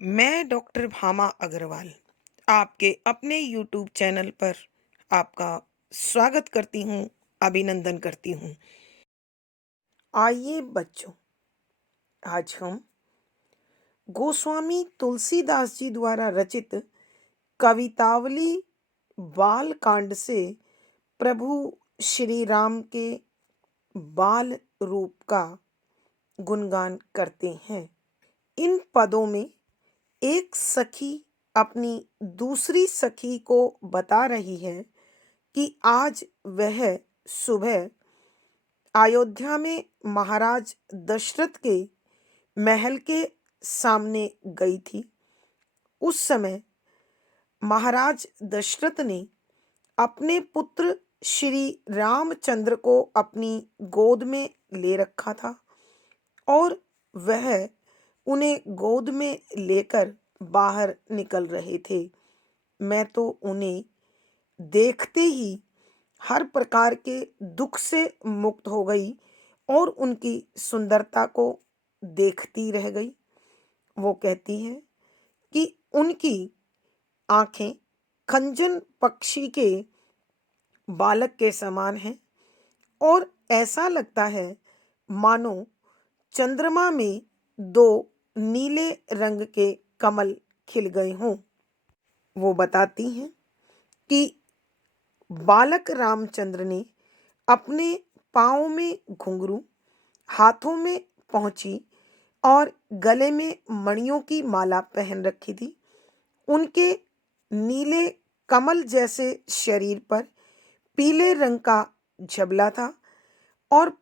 मैं डॉक्टर भामा अग्रवाल आपके अपने यूट्यूब चैनल पर आपका स्वागत करती हूँ, अभिनंदन करती हूँ। आइए बच्चों, आज हम गोस्वामी तुलसीदास जी द्वारा रचित कवितावली बाल कांड से प्रभु श्री राम के बाल रूप का गुणगान करते हैं। इन पदों में एक सखी अपनी दूसरी सखी को बता रही है कि आज वह सुबह अयोध्या में महाराज दशरथ के महल के सामने गई थी। उस समय महाराज दशरथ ने अपने पुत्र श्री रामचंद्र को अपनी गोद में ले रखा था और वह उन्हें गोद में लेकर बाहर निकल रहे थे। मैं तो उन्हें देखते ही हर प्रकार के दुख से मुक्त हो गई और उनकी सुंदरता को देखती रह गई। वो कहती हैं कि उनकी आंखें खंजन पक्षी के बालक के समान हैं और ऐसा लगता है मानो चंद्रमा में दो नीले रंग के कमल खिल गए हों। वो बताती हैं कि बालक रामचंद्र ने अपने पाँव में घुंघरू, हाथों में पहुंची और गले में मणियों की माला पहन रखी थी। उनके नीले कमल जैसे शरीर पर पीले रंग का झबला था और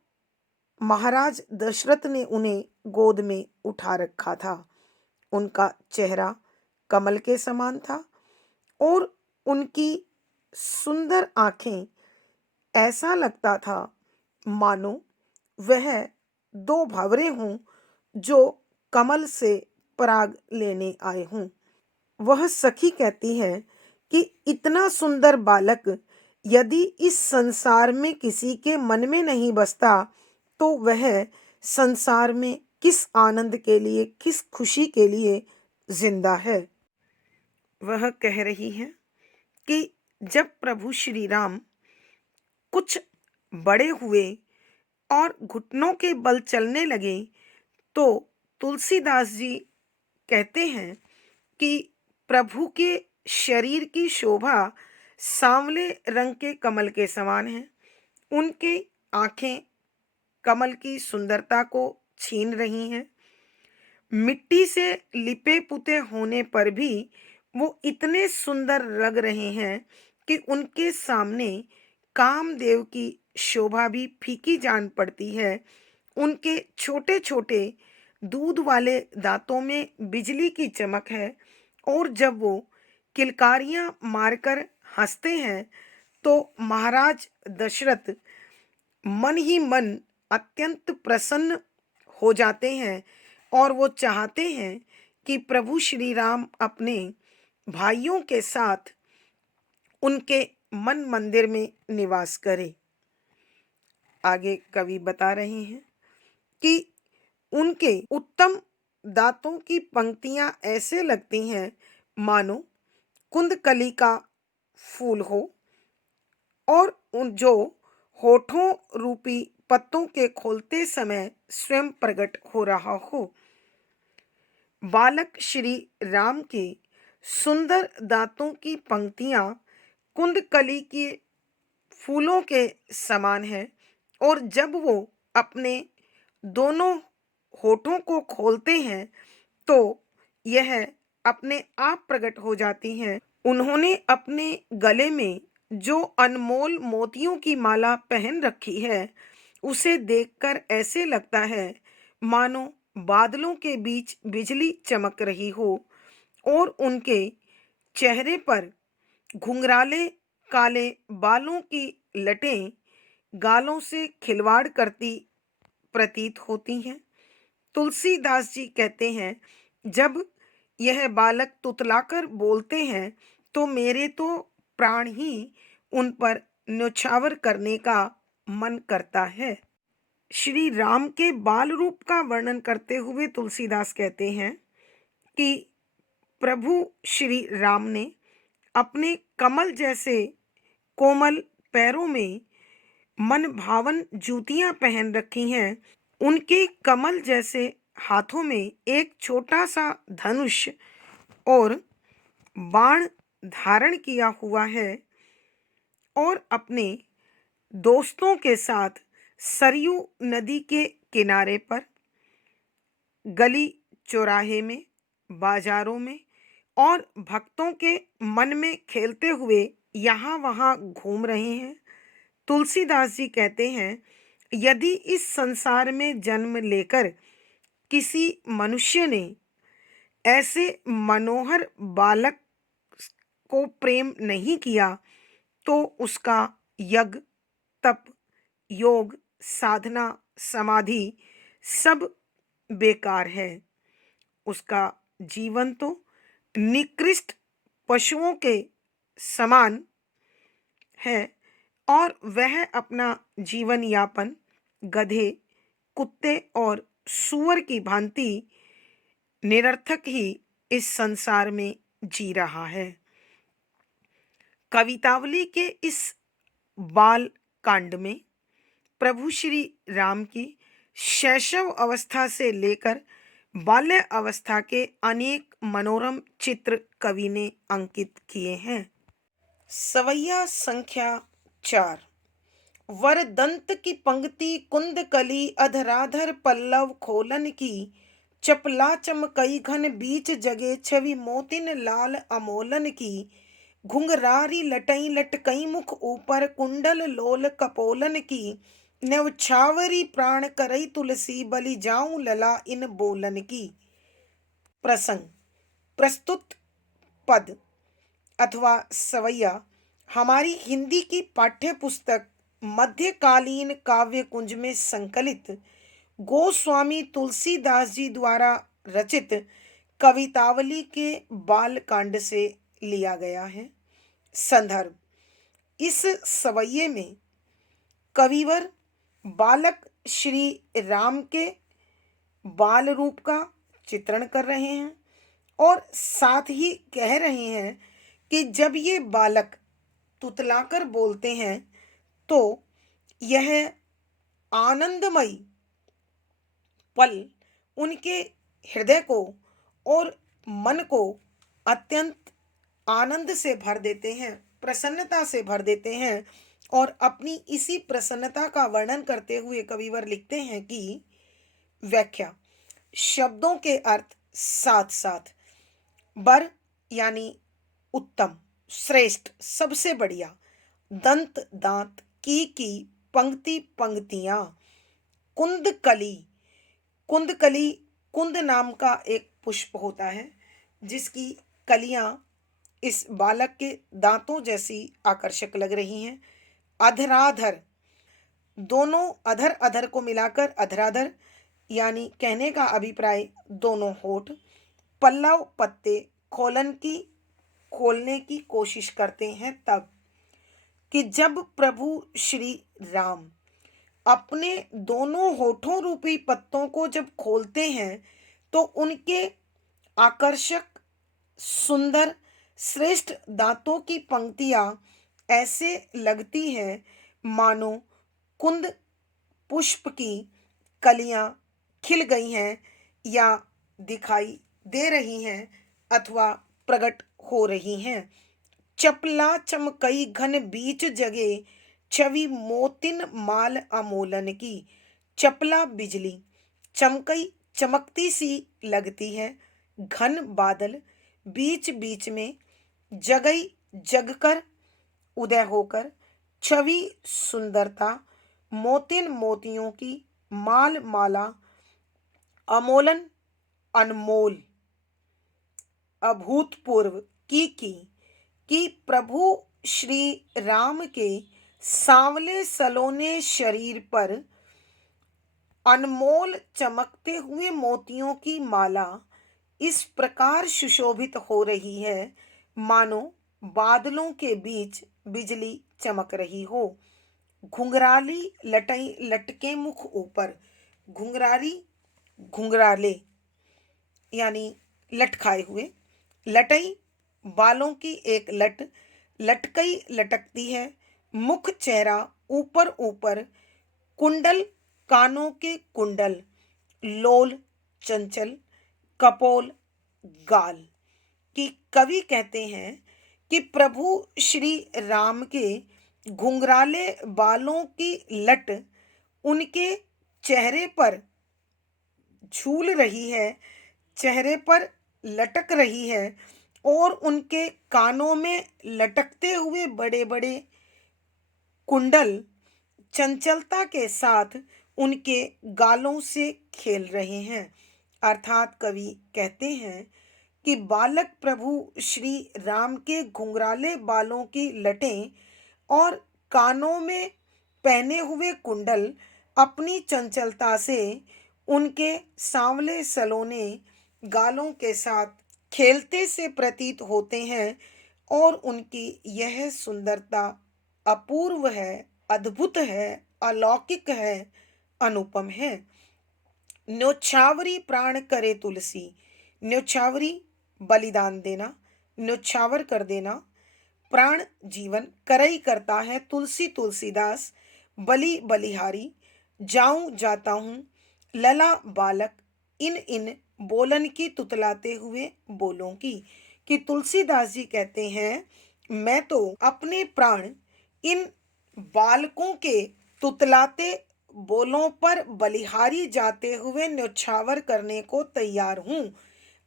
महाराज दशरथ ने उन्हें गोद में उठा रखा था। उनका चेहरा कमल के समान था और उनकी सुंदर आंखें, ऐसा लगता था मानो वह दो भंवरे हों जो कमल से पराग लेने आए हों। वह सखी कहती है कि इतना सुंदर बालक यदि इस संसार में किसी के मन में नहीं बसता तो वह संसार में किस आनंद के लिए, किस खुशी के लिए जिंदा है। वह कह रही है कि जब प्रभु श्री राम कुछ बड़े हुए और घुटनों के बल चलने लगे तो तुलसीदास जी कहते हैं कि प्रभु के शरीर की शोभा सांवले रंग के कमल के समान है। उनकी आंखें कमल की सुंदरता को छीन रही हैं। मिट्टी से लिपे पुते होने पर भी वो इतने सुंदर लग रहे हैं कि उनके सामने कामदेव की शोभा भी फीकी जान पड़ती है। उनके छोटे छोटे दूध वाले दांतों में बिजली की चमक है और जब वो किलकारियां मारकर हंसते हैं तो महाराज दशरथ मन ही मन अत्यंत प्रसन्न हो जाते हैं और वो चाहते हैं कि प्रभु श्री राम अपने भाइयों के साथ उनके मन मंदिर में निवास करें। आगे कवि बता रहे हैं कि उनके उत्तम दांतों की पंक्तियां ऐसे लगती हैं मानो कुंदकली का फूल हो और उन जो होठों रूपी पत्तों के खोलते समय स्वयं प्रकट हो रहा हो। बालक श्री राम के सुंदर दांतों की पंक्तियां कुंदकली के फूलों के समान है और जब वो अपने दोनों होठों को खोलते हैं तो यह अपने आप प्रकट हो जाती हैं। उन्होंने अपने गले में जो अनमोल मोतियों की माला पहन रखी है उसे देखकर ऐसे लगता है मानो बादलों के बीच बिजली चमक रही हो और उनके चेहरे पर घुंघराले काले बालों की लटें गालों से खिलवाड़ करती प्रतीत होती हैं। तुलसीदास जी कहते हैं जब यह बालक तुतलाकर बोलते हैं तो मेरे तो प्राण ही उन पर न्योछावर करने का मन करता है। श्री राम के बाल रूप का वर्णन करते हुए तुलसीदास कहते हैं कि प्रभु श्री राम ने अपने कमल जैसे कोमल पैरों में मन भावन जूतियां पहन रखी हैं। उनके कमल जैसे हाथों में एक छोटा सा धनुष और बाण धारण किया हुआ है और अपने दोस्तों के साथ सरयू नदी के किनारे पर, गली चौराहे में, बाजारों में और भक्तों के मन में खेलते हुए यहाँ वहाँ घूम रहे हैं। तुलसीदास जी कहते हैं, यदि इस संसार में जन्म लेकर किसी मनुष्य ने ऐसे मनोहर बालक को प्रेम नहीं किया तो उसका यज्ञ, तप, योग, साधना, समाधि सब बेकार है। उसका जीवन तो निकृष्ट पशुओं के समान है और वह अपना जीवन यापन गधे, कुत्ते और सूअर की भांति निरर्थक ही इस संसार में जी रहा है। कवितावली के इस बाल कांड में प्रभु श्री राम की शैशव अवस्था से लेकर बाल्य अवस्था के अनेक मनोरम चित्र कवि ने अंकित किए हैं। सवैया संख्या 4। वरदंत की पंक्ति कुंद कली अधराधर पल्लव खोलन की, चपला चमकई घन बीच जगे छवि मोतिन लाल अमोलन की, घुंघरारी लटई लटकई मुख ऊपर कुंडल लोल कपोलन की, नवछावरी प्राण करई तुलसी बलि जाऊं लला इन बोलन की। प्रसंग। प्रस्तुत पद अथवा सवैया हमारी हिंदी की पाठ्य पुस्तक मध्यकालीन काव्य कुंज में संकलित गोस्वामी तुलसीदास जी द्वारा रचित कवितावली के बाल कांड से लिया गया है। संदर्भ। इस सवैये में कविवर बालक श्री राम के बाल रूप का चित्रण कर रहे हैं और साथ ही कह रहे हैं कि जब ये बालक तुतलाकर बोलते हैं तो यह आनंदमयी पल उनके हृदय को और मन को अत्यंत आनंद से भर देते हैं, प्रसन्नता से भर देते हैं। और अपनी इसी प्रसन्नता का वर्णन करते हुए कविवर लिखते हैं कि व्याख्या। शब्दों के अर्थ साथ साथ। बर यानी उत्तम, श्रेष्ठ, सबसे बढ़िया। दंत दांत, की पंक्ति पंक्तियां। कुंदकली, कुंदकली कुंद नाम का एक पुष्प होता है जिसकी कलियां इस बालक के दांतों जैसी आकर्षक लग रही हैं। अधराधर, दोनों अधर अधर को मिलाकर अधराधर यानी कहने का अभिप्राय दोनों होठ। पल्लव पत्ते खोलने की कोशिश करते हैं तब कि जब प्रभु श्री राम अपने दोनों होठों रूपी पत्तों को जब खोलते हैं तो उनके आकर्षक, सुंदर, श्रेष्ठ दांतों की पंक्तियां ऐसे लगती हैं मानो कुंद पुष्प की कलियां खिल गई हैं या दिखाई दे रही हैं अथवा प्रकट हो रही हैं। चपला चमकई घन बीच जगे छवि मोतिन माल अमोलन की। चपला बिजली, चमकई चमकती सी लगती है, घन बादल बीच बीच में, जगई जगकर, उदय होकर, छवि सुंदरता, मोतिन मोतियों की, माल माला, अमोलन अनमोल, अभूतपूर्व की कि प्रभु श्री राम के सांवले सलोने शरीर पर अनमोल चमकते हुए मोतियों की माला इस प्रकार सुशोभित हो रही है मानो बादलों के बीच बिजली चमक रही हो। घुंघराली लटई लटके मुख ऊपर। घुंघराली, घुंघराले यानी लटकाए हुए, लटई, बालों की एक लट, लटकई लटकती है, मुख चेहरा ऊपर ऊपर, कुंडल कानों के कुंडल, लोल चंचल, कपोल गाल। कि कवि कहते हैं कि प्रभु श्री राम के घुंघराले बालों की लट उनके चेहरे पर झूल रही है, चेहरे पर लटक रही है, और उनके कानों में लटकते हुए बड़े बड़े कुंडल चंचलता के साथ उनके गालों से खेल रहे हैं। अर्थात कवि कहते हैं कि बालक प्रभु श्री राम के घुंघराले बालों की लटें और कानों में पहने हुए कुंडल अपनी चंचलता से उनके सांवले सलोने गालों के साथ खेलते से प्रतीत होते हैं, और उनकी यह सुंदरता अपूर्व है, अद्भुत है, अलौकिक है, अनुपम है। न्योछावरी प्राण करे तुलसी, न्योछावरी बलिदान देना, न्योछावर कर देना, प्राण जीवन करई करता है, तुलसी तुलसीदास, बलि बलिहारी, जाऊं जाता हूँ, लला बालक, इन इन बोलन की तुतलाते हुए बोलों की। कि तुलसीदास जी कहते हैं, मैं तो अपने प्राण इन बालकों के तुतलाते बोलों पर बलिहारी जाते हुए न्यौछावर करने को तैयार हूँ।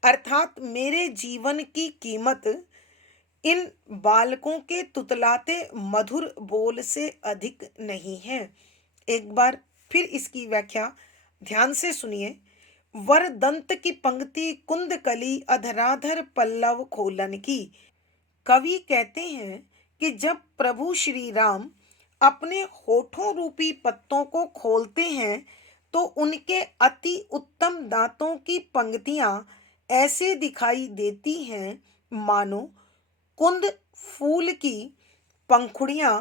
अर्थात मेरे जीवन की कीमत इन बालकों के तुतलाते मधुर बोल से अधिक नहीं है। एक बार फिर इसकी व्याख्या ध्यान से सुनिए। वरदंत की पंक्ति कुंद कली अधराधर पल्लव खोलन की। कवि कहते हैं कि जब प्रभु श्री राम अपने होठों रूपी पत्तों को खोलते हैं तो उनके अति उत्तम दांतों की पंक्तियां ऐसे दिखाई देती हैं मानो कुंद फूल की पंखुड़ियां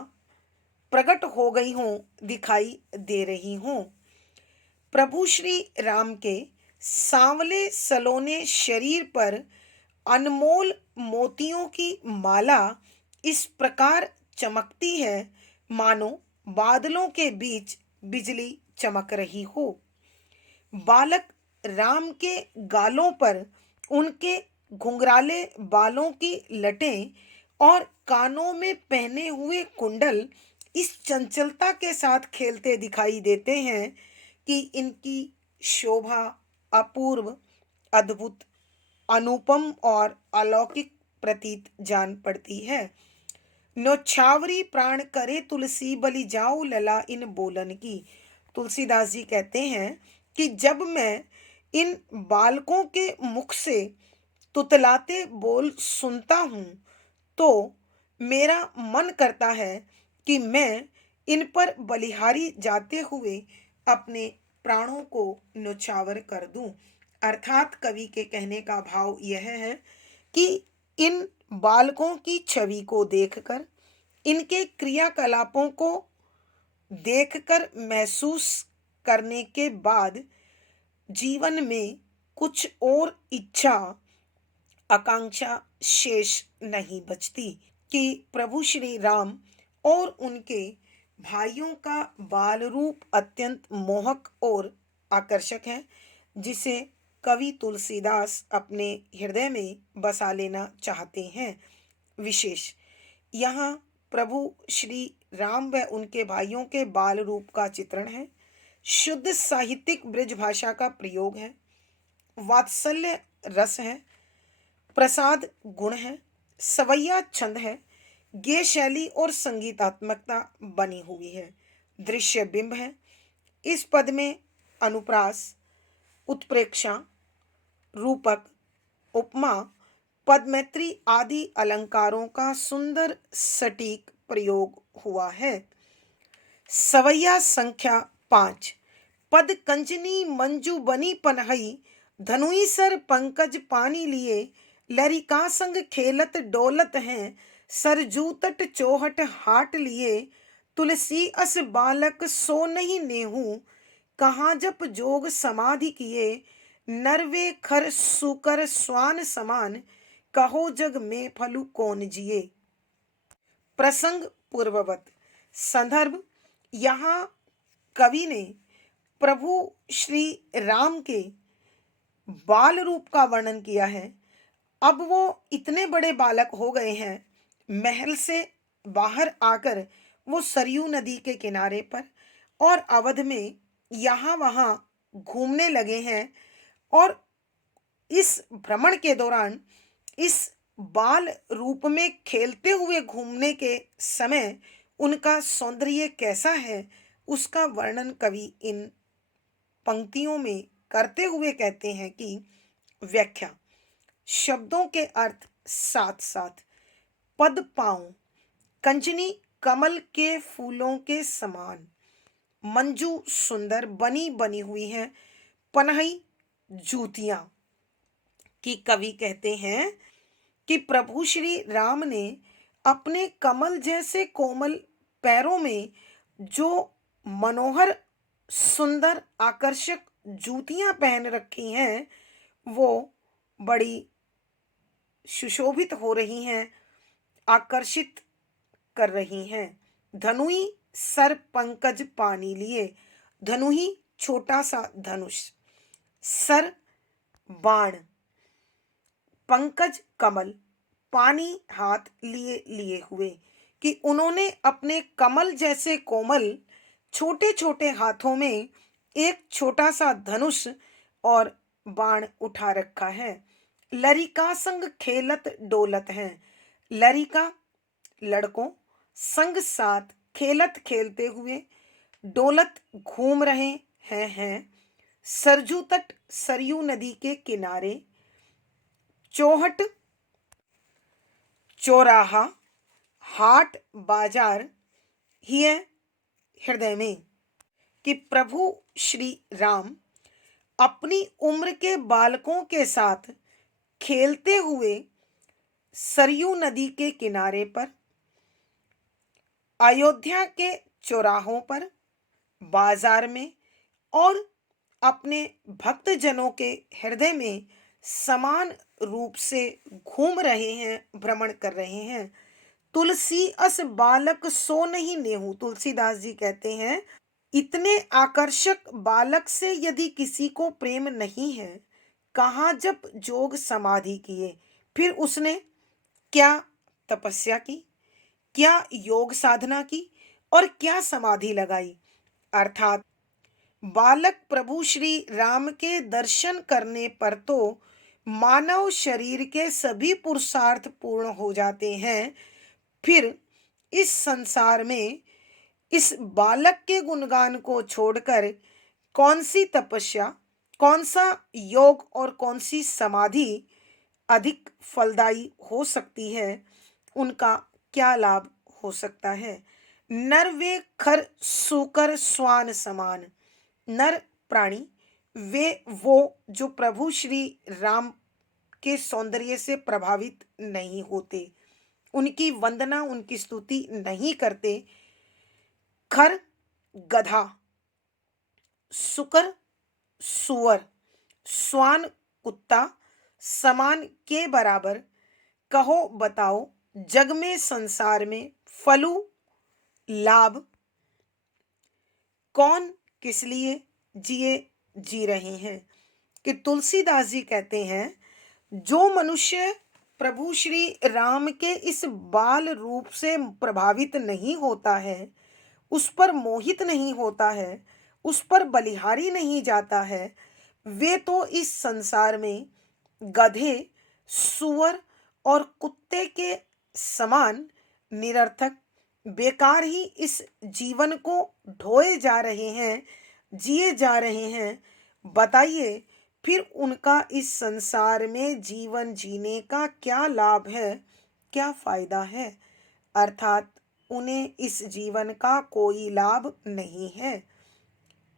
प्रकट हो गई हों, दिखाई दे रही हों। प्रभु श्री राम के सांवले सलोने शरीर पर अनमोल मोतियों की माला इस प्रकार चमकती है मानो बादलों के बीच बिजली चमक रही हो। बालक राम के गालों पर उनके घुंघराले बालों की लटें और कानों में पहने हुए कुंडल इस चंचलता के साथ खेलते दिखाई देते हैं कि इनकी शोभा अपूर्व, अद्भुत, अनुपम और अलौकिक प्रतीत जान पड़ती है। न्योछावरी प्राण करे तुलसी बलि जाऊं लला इन बोलन की। तुलसीदास जी कहते हैं कि जब मैं इन बालकों के मुख से तुतलाते बोल सुनता हूँ तो मेरा मन करता है कि मैं इन पर बलिहारी जाते हुए अपने प्राणों को न्योछावर कर दूं। अर्थात कवि के कहने का भाव यह है कि इन बालकों की छवि को देखकर, इनके क्रियाकलापों को देखकर महसूस करने के बाद जीवन में कुछ और इच्छा आकांक्षा शेष नहीं बचती। कि प्रभु श्री राम और उनके भाइयों का बाल रूप अत्यंत मोहक और आकर्षक है, जिसे कवि तुलसीदास अपने हृदय में बसा लेना चाहते हैं। विशेष यहाँ प्रभु श्री राम व उनके भाइयों के बाल रूप का चित्रण है, शुद्ध साहित्यिक ब्रज भाषा का प्रयोग है, वात्सल्य रस है, प्रसाद गुण है, सवैया छंद है, गेय शैली और संगीतात्मकता बनी हुई है, दृश्य बिंब है। इस पद में अनुप्रास, उत्प्रेक्षा, रूपक, उपमा, पदमैत्री आदि अलंकारों का सुंदर सटीक प्रयोग हुआ है। सवैया संख्या 5। पद कंजनी मंजू बनी पनहई, धनुई सर पंकज पानी लिए, लरिका संग खेलत डोलत हैं, सरजूतट चौहट हाट लिए, तुलसी अस बालक सो नहीं नेहू, कहाँ जप जोग समाधि किए, नरवे खर सुकर स्वान समान, कहो जग में फलु कौन जिए। प्रसंग पूर्ववत। संदर्भ, यहाँ कवि ने प्रभु श्री राम के बाल रूप का वर्णन किया है। अब वो इतने बड़े बालक हो गए हैं, महल से बाहर आकर वो सरयू नदी के किनारे पर और अवध में यहाँ वहाँ घूमने लगे हैं। और इस भ्रमण के दौरान इस बाल रूप में खेलते हुए घूमने के समय उनका सौंदर्य कैसा है, उसका वर्णन कवि इन पंक्तियों में करते हुए कहते हैं कि व्याख्या। शब्दों के अर्थ साथ साथ। पद पाँव। कंजनी कमल के फूलों के समान। मंजू सुंदर बनी बनी हुई हैं। पनही जूतियां। कि कवि कहते हैं कि प्रभु श्री राम ने अपने कमल जैसे कोमल पैरों में जो मनोहर सुंदर आकर्षक जूतियां पहन रखी हैं, वो बड़ी सुशोभित हो रही हैं, आकर्षित कर रही हैं। धनुई सर पंकज पानी लिए। धनुही छोटा सा धनुष, सर बाण, पंकज कमल, पानी हाथ लिए लिए हुए। कि उन्होंने अपने कमल जैसे कोमल छोटे छोटे हाथों में एक छोटा सा धनुष और बाण उठा रखा है। लरिका संग खेलत डोलत हैं। लरिका लड़कों, संग साथ खेलत खेलते हुए, डोलत घूम रहे हैं। सरजू तट सरयू नदी के किनारे। चौहट चौराहा, हाट बाजार ही है हृदय में। कि प्रभु श्री राम अपनी उम्र के बालकों के साथ खेलते हुए सरयू नदी के किनारे पर, अयोध्या के चौराहों पर, बाजार में और अपने भक्तजनों के हृदय में समान रूप से घूम रहे हैं, भ्रमण कर रहे हैं। तुलसी अस बालक सो नहीं नेहू। तुलसीदास जी कहते हैं, इतने आकर्षक बालक से यदि किसी को प्रेम नहीं है, कहाँ जब जोग समाधि किए। फिर उसने क्या तपस्या की, क्या योग साधना की और क्या समाधि लगाई। अर्थात बालक प्रभु श्री राम के दर्शन करने पर तो मानव शरीर के सभी पुरुषार्थ पूर्ण हो जाते हैं। फिर इस संसार में इस बालक के गुणगान को छोड़कर कौन सी तपस्या, कौन सा योग और कौन सी समाधि अधिक फलदायी हो सकती है, उनका क्या लाभ हो सकता है। नर वे खर सूकर स्वान समान। नर प्राणी वे वो जो प्रभु श्री राम के सौंदर्य से प्रभावित नहीं होते, उनकी वंदना उनकी स्तुति नहीं करते। खर गधा, सुकर सुअर, स्वान कुत्ता, समान के बराबर। कहो बताओ जग में संसार में फलू लाभ कौन किस लिए जिए जी रहे हैं। कि तुलसीदास जी कहते हैं, जो मनुष्य प्रभु श्री राम के इस बाल रूप से प्रभावित नहीं होता है, उस पर मोहित नहीं होता है, उस पर बलिहारी नहीं जाता है, वे तो इस संसार में गधे, सुअर और कुत्ते के समान निरर्थक बेकार ही इस जीवन को ढोए जा रहे हैं, जिए जा रहे हैं। बताइए फिर उनका इस संसार में जीवन जीने का क्या लाभ है, क्या फायदा है। अर्थात उन्हें इस जीवन का कोई लाभ नहीं है।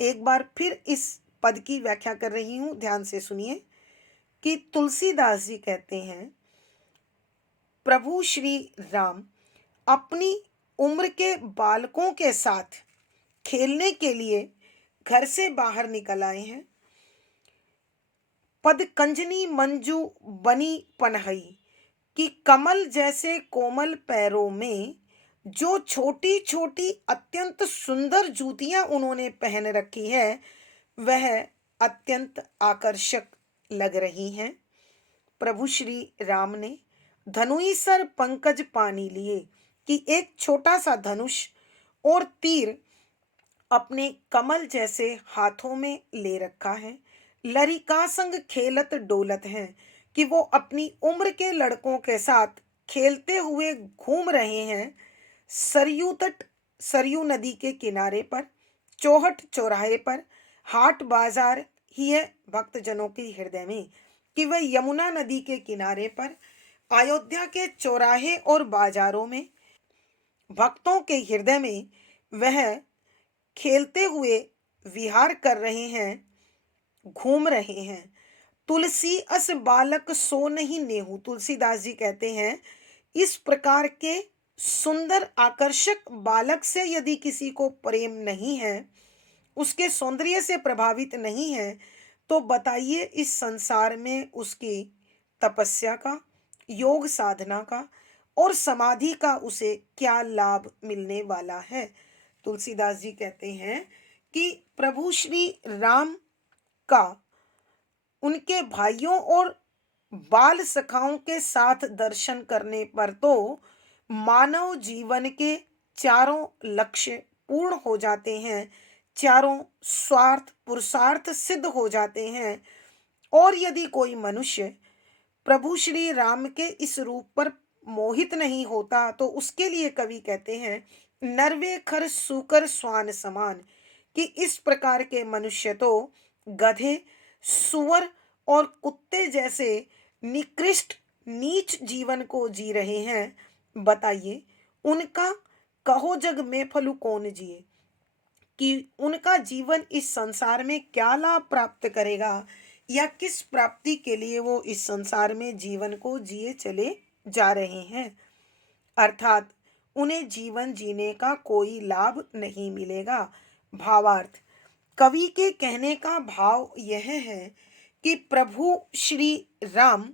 एक बार फिर इस पद की व्याख्या कर रही हूं, ध्यान से सुनिए। कि तुलसीदास जी कहते हैं, प्रभु श्री राम अपनी उम्र के बालकों के साथ खेलने के लिए घर से बाहर निकल आए हैं। पद कंजनी मंजू बनी पनहई। कि कमल जैसे कोमल पैरों में जो छोटी छोटी अत्यंत सुंदर जूतियां उन्होंने पहन रखी है वह अत्यंत आकर्षक लग रही हैं। प्रभु श्री राम ने धनुई सर पंकज पानी लिए कि एक छोटा सा धनुष और तीर अपने कमल जैसे हाथों में ले रखा है। लरिका संग खेलत डोलत हैं कि वो अपनी उम्र के लड़कों के साथ खेलते हुए घूम रहे हैं। सरयू तट, सरयू नदी के किनारे पर, चौहट चौराहे पर, हाट बाजार ही है भक्तजनों के हृदय में कि वह यमुना नदी के किनारे पर, अयोध्या के चौराहे और बाजारों में, भक्तों के हृदय में वह खेलते हुए विहार कर रहे हैं, घूम रहे हैं। तुलसी अस बालक सो नहीं नेहू, तुलसीदास जी कहते हैं इस प्रकार के सुंदर आकर्षक बालक से यदि किसी को प्रेम नहीं है, उसके सौंदर्य से प्रभावित नहीं है, तो बताइए इस संसार में उसकी तपस्या का, योग साधना का और समाधि का उसे क्या लाभ मिलने वाला है। तुलसीदास जी कहते हैं कि प्रभु श्री राम का उनके भाइयों और बाल सखाओं के साथ दर्शन करने पर तो मानव जीवन के चारों लक्ष्य पूर्ण हो जाते हैं, चारों स्वार्थ पुरुषार्थ सिद्ध हो जाते हैं। और यदि कोई मनुष्य प्रभु श्री राम के इस रूप पर मोहित नहीं होता तो उसके लिए कवि कहते हैं नरवे खर सूकर स्वान समान, कि इस प्रकार के मनुष्य तो गधे, सुअर और कुत्ते जैसे निकृष्ट नीच जीवन को जी रहे हैं। बताइए उनका कहो जग में फलू कौन जिए, कि उनका जीवन इस संसार में क्या लाभ प्राप्त करेगा या किस प्राप्ति के लिए वो इस संसार में जीवन को जिए चले जा रहे हैं। अर्थात उन्हें जीवन जीने का कोई लाभ नहीं मिलेगा। भावार्थ, कवि के कहने का भाव यह है कि प्रभु श्री राम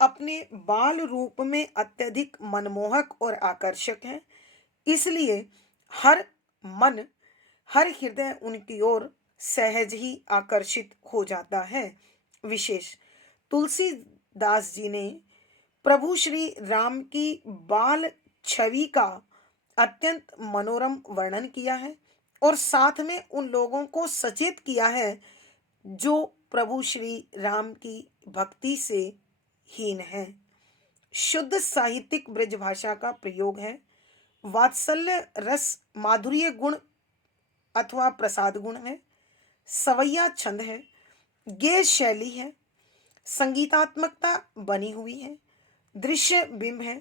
अपने बाल रूप में अत्यधिक मनमोहक और आकर्षक हैं, इसलिए हर मन, हर हृदय उनकी ओर सहज ही आकर्षित हो जाता है। विशेष तुलसीदास जी ने प्रभु श्री राम की बाल छवि का अत्यंत मनोरम वर्णन किया है और साथ में उन लोगों को सचेत किया है जो प्रभु श्री राम की भक्ति से हीन है। शुद्ध साहित्यिक ब्रज भाषा का प्रयोग है, वात्सल्य रस माधुर्य गुण अथवा प्रसाद गुण है, सवैया छंद है, गेय शैली है, संगीतात्मकता बनी हुई है, दृश्य बिंब है।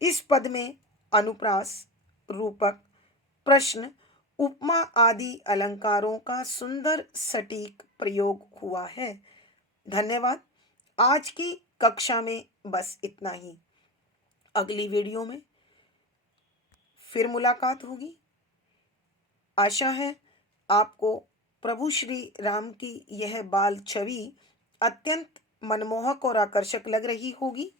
इस पद में अनुप्रास, रूपक, प्रश्न, उपमा आदि अलंकारों का सुंदर सटीक प्रयोग हुआ है। धन्यवाद। आज की कक्षा में बस इतना ही। अगली वीडियो में फिर मुलाकात होगी। आशा है आपको प्रभु श्री राम की यह बाल छवि अत्यंत मनमोहक और आकर्षक लग रही होगी।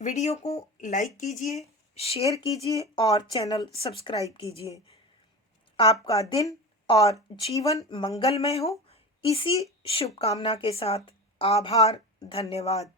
वीडियो को लाइक कीजिए, शेयर कीजिए और चैनल सब्सक्राइब कीजिए। आपका दिन और जीवन मंगलमय हो, इसी शुभकामना के साथ आभार, धन्यवाद।